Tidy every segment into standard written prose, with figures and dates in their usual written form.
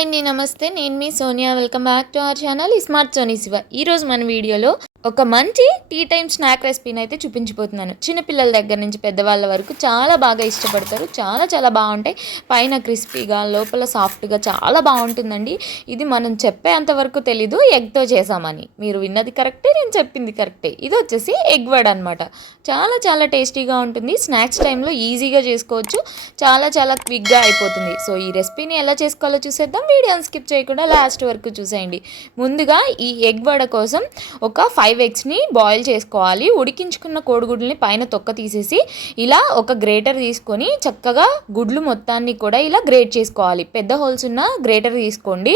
Hi అండి, నమస్తే. నేను మీ Sonia. Welcome back to our channel smart Soni Shiva. ఈరోజు మన వీడియోలో ఒక మంచి టీ టైమ్ స్నాక్ రెసిపీని అయితే చూపించబోతున్నాను. చిన్నపిల్లల దగ్గర నుంచి పెద్దవాళ్ళ వరకు చాలా బాగా ఇష్టపడతారు. చాలా చాలా బాగుంటాయి. పైన క్రిస్పీగా, లోపల సాఫ్ట్గా చాలా బాగుంటుందండి. ఇది మనం చెప్పేంతవరకు తెలీదు ఎగ్తో చేసామని. మీరు విన్నది కరెక్టే, నేను చెప్పింది కరెక్టే. ఇది వచ్చేసి ఎగ్ వడ అనమాట. చాలా చాలా టేస్టీగా ఉంటుంది. స్నాక్స్ టైంలో ఈజీగా చేసుకోవచ్చు. చాలా చాలా క్విక్గా అయిపోతుంది. సో ఈ రెసిపీని ఎలా చేసుకోవాలో చూసేద్దాం. వీడియోని స్కిప్ చేయకుండా లాస్ట్ వరకు చూసేయండి. ముందుగా ఈ ఎగ్ వడ కోసం ఒక 5 ఎగ్స్ని బాయిల్ చేసుకోవాలి. ఉడికించుకున్న కోడిగుడ్లని పైన తొక్క తీసేసి ఇలా ఒక గ్రేటర్ తీసుకొని చక్కగా గుడ్లు మొత్తాన్ని కూడా ఇలా గ్రేట్ చేసుకోవాలి. పెద్ద హోల్స్ ఉన్న గ్రేటర్ తీసుకోండి.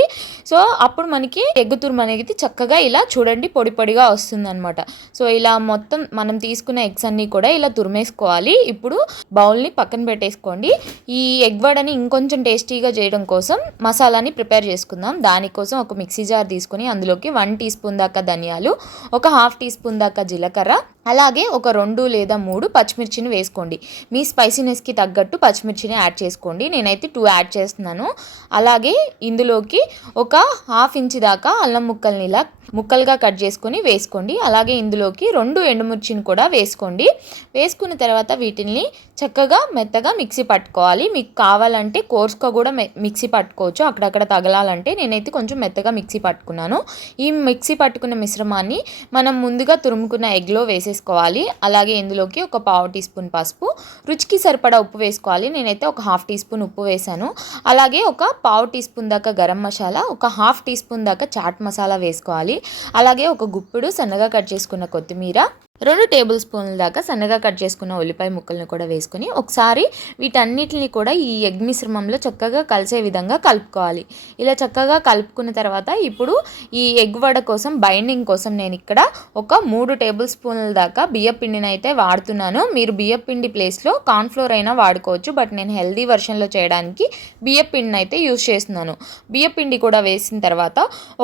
సో అప్పుడు మనకి ఎగ్ తురుము అనేది చక్కగా ఇలా చూడండి పొడి పొడిగా వస్తుంది అనమాట. సో ఇలా మొత్తం మనం తీసుకున్న ఎగ్స్ అన్నీ కూడా ఇలా తురిమేసుకోవాలి. ఇప్పుడు బౌల్ని పక్కన పెట్టేసుకోండి. ఈ ఎగ్ వడని ఇంకొంచెం టేస్టీగా చేయడం కోసం మసాలాని ప్రిపేర్ చేసుకుందాం. దానికోసం ఒక మిక్సీ జార్ తీసుకొని అందులోకి 1 టీ స్పూన్ దాకా ధనియాలు, ఒక 1/2 టీ స్పూన్ దాకా జీలకర్ర, అలాగే ఒక 2 లేదా 3 పచ్చిమిర్చిని వేసుకోండి. మీ స్పైసీనెస్కి తగ్గట్టు పచ్చిమిర్చిని యాడ్ చేసుకోండి. నేనైతే 2 యాడ్ చేస్తున్నాను. అలాగే ఇందులోకి ఒక 1/2 ఇంచ్ దాకా అల్లం ముక్కల్ని ఇలా ముక్కలుగా కట్ చేసుకొని వేసుకోండి. అలాగే ఇందులోకి 2 ఎండుమిర్చిని కూడా వేసుకోండి. వేసుకున్న తర్వాత వీటిని చక్కగా మెత్తగా మిక్సీ పట్టుకోవాలి. మీకు కావాలంటే కోర్స్గా కూడా మిక్సీ పట్టుకోవచ్చు, అక్కడక్కడ తగలాలంటే. నేనైతే కొంచెం మెత్తగా మిక్సీ పట్టుకున్నాను. ఈ మిక్సీ పట్టుకున్న మిశ్రమాన్ని మనం ముందుగా తురుముకున్న ఎగ్లో వేసేసుకోవాలి. అలాగే ఇందులోకి ఒక 1/2 టీ స్పూన్ పసుపు, రుచికి సరిపడా ఉప్పు వేసుకోవాలి. నేనైతే ఒక 1/2 టీ స్పూన్ ఉప్పు వేసాను. అలాగే ఒక 1/2 టీ స్పూన్ దాకా గరం మసాలా, ఒక 1/2 టీ స్పూన్ దాకా చాట్ మసాలా వేసుకోవాలి. అలాగే ఒక గుప్పెడు సన్నగా కట్ చేసుకున్న కొత్తిమీర, 2 టేబుల్ స్పూన్ల దాకా సన్నగా కట్ చేసుకున్న ఉల్లిపాయ ముక్కలను కూడా వేసుకొని ఒకసారి వీటన్నిటిని కూడా ఈ ఎగ్ మిశ్రమంలో చక్కగా కలిసే విధంగా కలుపుకోవాలి. ఇలా చక్కగా కలుపుకున్న తర్వాత ఇప్పుడు ఈ ఎగ్ వడ కోసం బైండింగ్ కోసం నేను ఇక్కడ ఒక 3 టేబుల్ స్పూన్ల దాకా బియ్యపిండిని అయితే వాడుతున్నాను. మీరు బియ్యపిండి ప్లేస్లో కార్న్ఫ్లోర్ అయినా వాడుకోవచ్చు. బట్ నేను హెల్దీ వర్షన్లో చేయడానికి బియ్యపిండిని అయితే యూజ్ చేస్తున్నాను. బియ్యపిండి కూడా వేసిన తర్వాత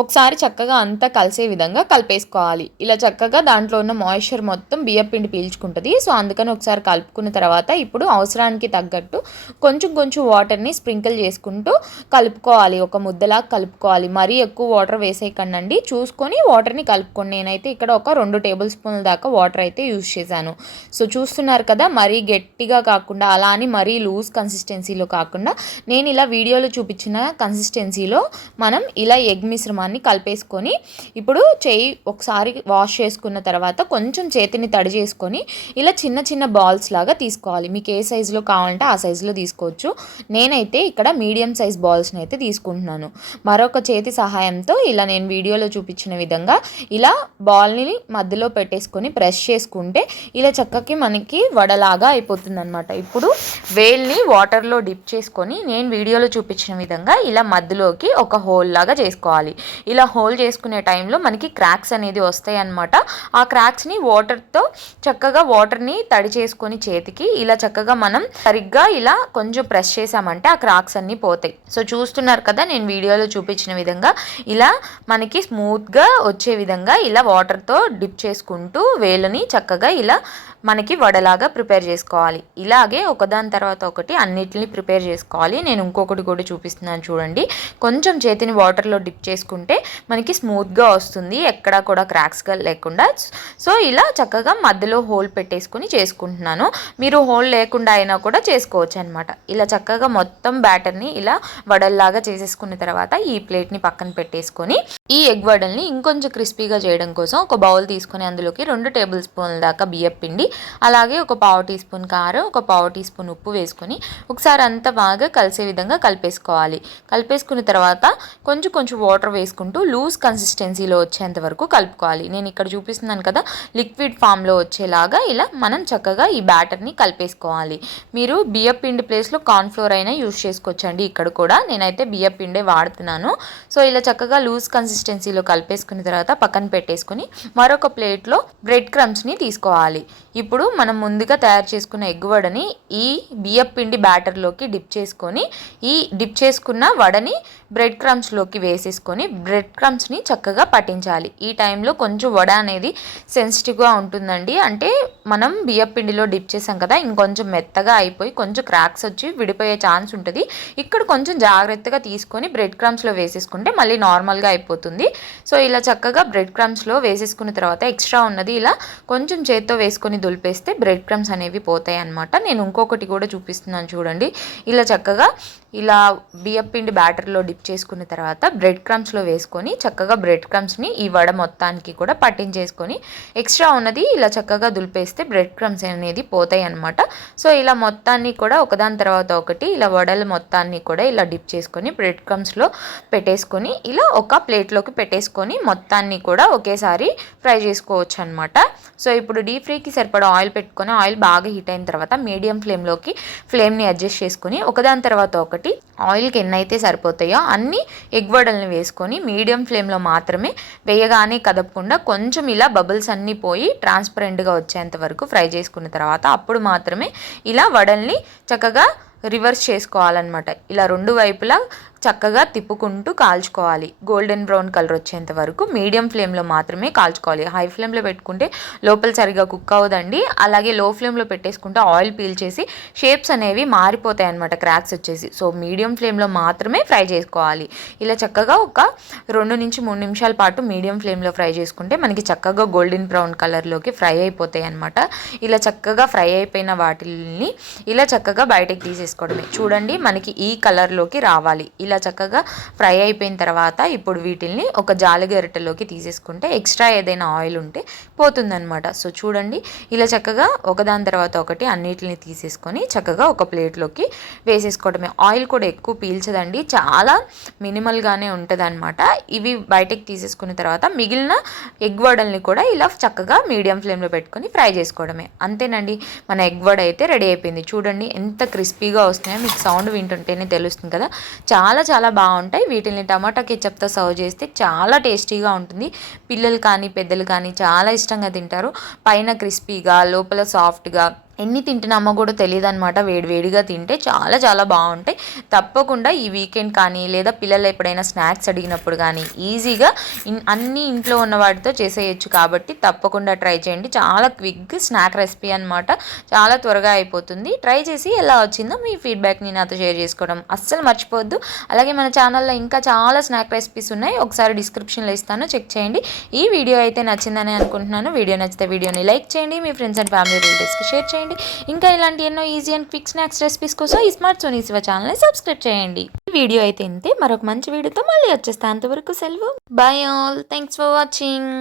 ఒకసారి చక్కగా అంతా కలిసే విధంగా కలిపేసుకోవాలి. ఇలా చక్కగా దాంట్లో ఉన్న మాయిశ్చర్ మొత్తం బియ్యపిండి పీల్చుకుంటుంది. సో అందుకని ఒకసారి కలుపుకున్న తర్వాత ఇప్పుడు అవసరానికి తగ్గట్టు కొంచెం కొంచెం వాటర్ని స్ప్రింకిల్ చేసుకుంటూ కలుపుకోవాలి. ఒక ముద్దలా కలుపుకోవాలి. మరీ ఎక్కువ వాటర్ వేసేయకండి, చూసుకొని వాటర్ని కలుపుకోండి. నేనైతే ఇక్కడ ఒక 2 టేబుల్ స్పూన్ల దాకా వాటర్ అయితే యూజ్ చేశాను. సో చూస్తున్నారు కదా, మరీ గట్టిగా కాకుండా అలా అని మరీ లూజ్ కన్సిస్టెన్సీలో కాకుండా నేను ఇలా వీడియోలో చూపించిన కన్సిస్టెన్సీలో మనం ఇలా ఎగ్ మిశ్రమాన్ని కలిపేసుకొని ఇప్పుడు చెయ్యి ఒకసారి వాష్ చేసుకున్న తర్వాత కొంచెం చేతిని తడి చేసుకొని ఇలా చిన్న చిన్న బాల్స్ లాగా తీసుకోవాలి. మీకు ఏ సైజులో కావాలంటే ఆ సైజులో తీసుకోవచ్చు. నేనైతే ఇక్కడ మీడియం సైజ్ బాల్స్ని అయితే తీసుకుంటున్నాను. మరొక చేతి సహాయంతో ఇలా నేను వీడియోలో చూపించిన విధంగా ఇలా బాల్ని మధ్యలో పెట్టేసుకొని ప్రెస్ చేసుకుంటే ఇలా చక్కకి మనకి వడలాగా అయిపోతుంది అనమాట. ఇప్పుడు వేల్ని వాటర్లో డిప్ చేసుకొని నేను వీడియోలో చూపించిన విధంగా ఇలా మధ్యలోకి ఒక హోల్ లాగా చేసుకోవాలి. ఇలా హోల్ చేసుకునే టైంలో మనకి క్రాక్స్ అనేది వస్తాయి అన్నమాట. ఆ క్రాక్స్ని వాటర్తో చక్కగా వాటర్ని తడి చేసుకొని చేతికి ఇలా చక్కగా మనం సరిగ్గా ఇలా కొంచెం ప్రెస్ చేసామంటే ఆ క్రాక్స్ అన్నీ పోతాయి. సో చూస్తున్నారు కదా, నేను వీడియోలో చూపించిన విధంగా ఇలా మనకి స్మూత్గా వచ్చే విధంగా ఇలా వాటర్తో డిప్ చేసుకుంటూ వేలుని చక్కగా ఇలా మనకి వడలాగా ప్రిపేర్ చేసుకోవాలి. ఇలాగే ఒకదాని తర్వాత ఒకటి అన్నిటిని ప్రిపేర్ చేసుకోవాలి. నేను ఇంకొకటి కూడా చూపిస్తున్నాను చూడండి. కొంచెం చేతిని వాటర్లో డిప్ చేసుకుంటే మనకి స్మూత్గా వస్తుంది, ఎక్కడా కూడా క్రాక్స్గా లేకుండా. సో ఇలా చక్కగా మధ్యలో హోల్ పెట్టేసుకొని చేసుకుంటున్నాను. మీరు హోల్ లేకుండా అయినా కూడా చేసుకోవచ్చు అనమాట. ఇలా చక్కగా మొత్తం బ్యాటర్ని ఇలా వడల్లాగా చేసేసుకున్న తర్వాత ఈ ప్లేట్ని పక్కన పెట్టేసుకొని ఈ ఎగ్ వడల్ని ఇంకొంచెం క్రిస్పీగా చేయడం కోసం ఒక బౌల్ తీసుకొని అందులోకి 2 టేబుల్ స్పూన్ల దాకా బియ్యం పిండి, అలాగే ఒక 1/2 టీ స్పూన్ కారం, ఒక 1/2 టీ స్పూన్ ఉప్పు వేసుకొని ఒకసారి అంతా బాగా కలిసే విధంగా కలిపేసుకోవాలి. కలిపేసుకున్న తర్వాత కొంచెం కొంచెం వాటర్ వేసుకుంటూ లూజ్ కన్సిస్టెన్సీలో వచ్చేంత వరకు కలుపుకోవాలి. నేను ఇక్కడ చూపిస్తున్నాను కదా, లిక్విడ్ ఫామ్లో వచ్చేలాగా ఇలా మనం చక్కగా ఈ బ్యాటర్ని కలిపేసుకోవాలి. మీరు బియ్యం పిండి ప్లేస్లో కార్న్ఫ్లోర్ అయినా యూజ్ చేసుకోవచ్చండి. ఇక్కడ కూడా నేనైతే బియ్యం పిండే వాడుతున్నాను. సో ఇలా చక్కగా లూజ్ కన్సిస్టెన్సీ కన్సిస్టెన్సీలో కలిపేసుకున్న తర్వాత పక్కన పెట్టేసుకొని మరొక ప్లేట్లో బ్రెడ్ క్రమ్స్ని తీసుకోవాలి. ఇప్పుడు మనం ముందుగా తయారు చేసుకున్న ఎగ్ వడని ఈ బియ్యపు పిండి బ్యాటర్లోకి డిప్ చేసుకొని ఈ డిప్ చేసుకున్న వడని బ్రెడ్ క్రమ్స్లోకి వేసేసుకొని బ్రెడ్ క్రమ్స్ని చక్కగా పట్టించాలి. ఈ టైంలో కొంచెం వడ అనేది సెన్సిటివ్గా ఉంటుందండి. అంటే మనం బియ్యపు పిండిలో డిప్ చేసాం కదా, ఇంకొంచెం మెత్తగా అయిపోయి కొంచెం క్రాక్స్ వచ్చి విడిపోయే ఛాన్స్ ఉంటుంది. ఇక్కడ కొంచెం జాగ్రత్తగా తీసుకొని బ్రెడ్ క్రమ్స్లో వేసేసుకుంటే మళ్ళీ నార్మల్గా అయిపోతుంది. సో ఇలా చక్కగా బ్రెడ్ క్రమ్స్లో వేసేసుకున్న తర్వాత ఎక్స్ట్రా ఉన్నది ఇలా కొంచెం చేత్తో వేసుకొని దులిపేస్తే బ్రెడ్ క్రమ్స్ అనేవి పోతాయి అన్నమాట. నేను ఇంకొకటి కూడా చూపిస్తున్నాను చూడండి. ఇలా చక్కగా ఇలా బియ్యపు పిండి బ్యాటర్లో డిప్ చేసుకున్న తర్వాత బ్రెడ్ క్రమ్స్లో వేసుకొని చక్కగా బ్రెడ్ క్రమ్స్ని ఈ వడ మొత్తానికి కూడా పట్టించేసుకొని ఎక్స్ట్రా ఉన్నది ఇలా చక్కగా దులిపేస్తే బ్రెడ్ క్రమ్స్ అనేది పోతాయి అన్నమాట. సో ఇలా మొత్తాన్ని కూడా ఒకదాని తర్వాత ఒకటి ఇలా వడల మొత్తాన్ని కూడా ఇలా డిప్ చేసుకొని బ్రెడ్ క్రమ్స్లో పెట్టేసుకొని ఇలా ఒక ప్లేట్లోకి పెట్టేసుకొని మొత్తాన్ని కూడా ఒకేసారి ఫ్రై చేసుకోవచ్చు అనమాట. సో ఇప్పుడు డీప్ ఫ్రైకి సరిపడా ఆయిల్ పెట్టుకొని ఆయిల్ బాగా హీట్ అయిన తర్వాత మీడియం ఫ్లేమ్ని అడ్జస్ట్ చేసుకొని ఒకదాని తర్వాత ఒకటి ఆయిల్కి ఎన్నైతే సరిపోతాయో అన్ని ఎగ్ వడల్ని వేసుకొని మీడియం ఫ్లేమ్లో మాత్రమే వేయగానే కదపకుండా కొంచెం ఇలా బబుల్స్ అన్నీ పోయి ట్రాన్స్పరెంట్గా వచ్చేంత వరకు ఫ్రై చేసుకున్న తర్వాత అప్పుడు మాత్రమే ఇలా వడల్ని చక్కగా రివర్స్ చేసుకోవాలన్నమాట. ఇలా రెండు వైపులా చక్కగా తిప్పుకుంటూ కాల్చుకోవాలి. గోల్డెన్ బ్రౌన్ కలర్ వచ్చేంత వరకు మీడియం ఫ్లేమ్లో మాత్రమే కాల్చుకోవాలి. హై ఫ్లేమ్లో పెట్టుకుంటే లోపల సరిగా కుక్ అవ్వదండి. అలాగే లో ఫ్లేమ్లో పెట్టేసుకుంటే ఆయిల్ పీల్చేసి షేప్స్ అనేవి మారిపోతాయి అన్నమాట, క్రాక్స్ వచ్చేసి. సో మీడియం ఫ్లేమ్లో మాత్రమే ఫ్రై చేసుకోవాలి. ఇలా చక్కగా ఒక 2 నుంచి 3 నిమిషాల పాటు మీడియం ఫ్లేమ్లో ఫ్రై చేసుకుంటే మనకి చక్కగా గోల్డెన్ బ్రౌన్ కలర్లోకి ఫ్రై అయిపోతాయి అన్నమాట. ఇలా చక్కగా ఫ్రై అయిపోయిన వాటిని ఇలా చక్కగా బయటకు తీసేసుకోవడమే. చూడండి మనకి ఈ కలర్లోకి రావాలి. ఇలా చక్కగా ఫ్రై అయిపోయిన తర్వాత ఇప్పుడు వీటిల్ని ఒక జాలిగరిటెలోకి తీసేసుకుంటే ఎక్స్ట్రా ఏదైనా ఆయిల్ ఉంటే పోతుందన్నమాట. సో చూడండి ఇలా చక్కగా ఒకదాని తర్వాత ఒకటి అన్నిటిని తీసేసుకొని చక్కగా ఒక ప్లేట్లోకి వేసేసుకోవడమే. ఆయిల్ కూడా ఎక్కువ పీల్చదండి, చాలా మినిమల్గానే ఉంటుంది అనమాట. ఇవి బయటకు తీసేసుకున్న తర్వాత మిగిలిన ఎగ్ వడల్ని కూడా ఇలా చక్కగా మీడియం ఫ్లేమ్లో పెట్టుకొని ఫ్రై చేసుకోవడమే. అంతేనండి, మన ఎగ్ వడ అయితే రెడీ అయిపోయింది. చూడండి ఎంత క్రిస్పీగా వస్తున్నాయో, మీకు సౌండ్ వింటుంటేనే తెలుస్తుంది కదా, చాలా చాలా బాగుంటాయి. వీటిని టమాటా కెచప్తో సర్వ్ చేస్తే చాలా టేస్టీగా ఉంటుంది. పిల్లలు కానీ పెద్దలు కానీ చాలా ఇష్టంగా తింటారు. పైన క్రిస్పీగా లోపల సాఫ్ట్గా ఎన్ని తింటున్నామో కూడా తెలియదు అనమాట. వేడివేడిగా తింటే చాలా చాలా బాగుంటాయి. తప్పకుండా ఈ వీకెండ్ కానీ లేదా పిల్లలు ఎప్పుడైనా స్నాక్స్ అడిగినప్పుడు కానీ ఈజీగా అన్ని ఇంట్లో ఉన్న వాటితో చేసేయచ్చు. కాబట్టి తప్పకుండా ట్రై చేయండి. చాలా క్విక్ స్నాక్ రెసిపీ అనమాట, చాలా త్వరగా అయిపోతుంది. ట్రై చేసి ఎలా వచ్చిందో మీ ఫీడ్బ్యాక్ని నాతో షేర్ చేసుకోవడం అస్సలు మర్చిపోవద్దు. అలాగే మన ఛానల్లో ఇంకా చాలా స్నాక్ రెసిపీస్ ఉన్నాయి, ఒకసారి డిస్క్రిప్షన్లో ఇస్తాను, చెక్ చేయండి. ఈ వీడియో అయితే నచ్చిందని అనుకుంటున్నాను. వీడియో నచ్చితే వీడియోని లైక్ చేయండి, మీ ఫ్రెండ్స్ అండ్ ఫ్యామిలీ రిలేటివ్స్కి షేర్ చేయండి. ఇంకా ఇలాంటి ఎన్నో easy and quick snacks recipes కోసం ఈ స్మార్ట్ సోనీ శివ ఛానల్ని సబ్స్క్రైబ్ చేయండి. ఈ వీడియో అయితే ఇంతే, మరొక మంచి వీడియోతో మళ్ళీ వచ్చేస్తాను. అంతవరకు సెలవు. By all, thanks for watching.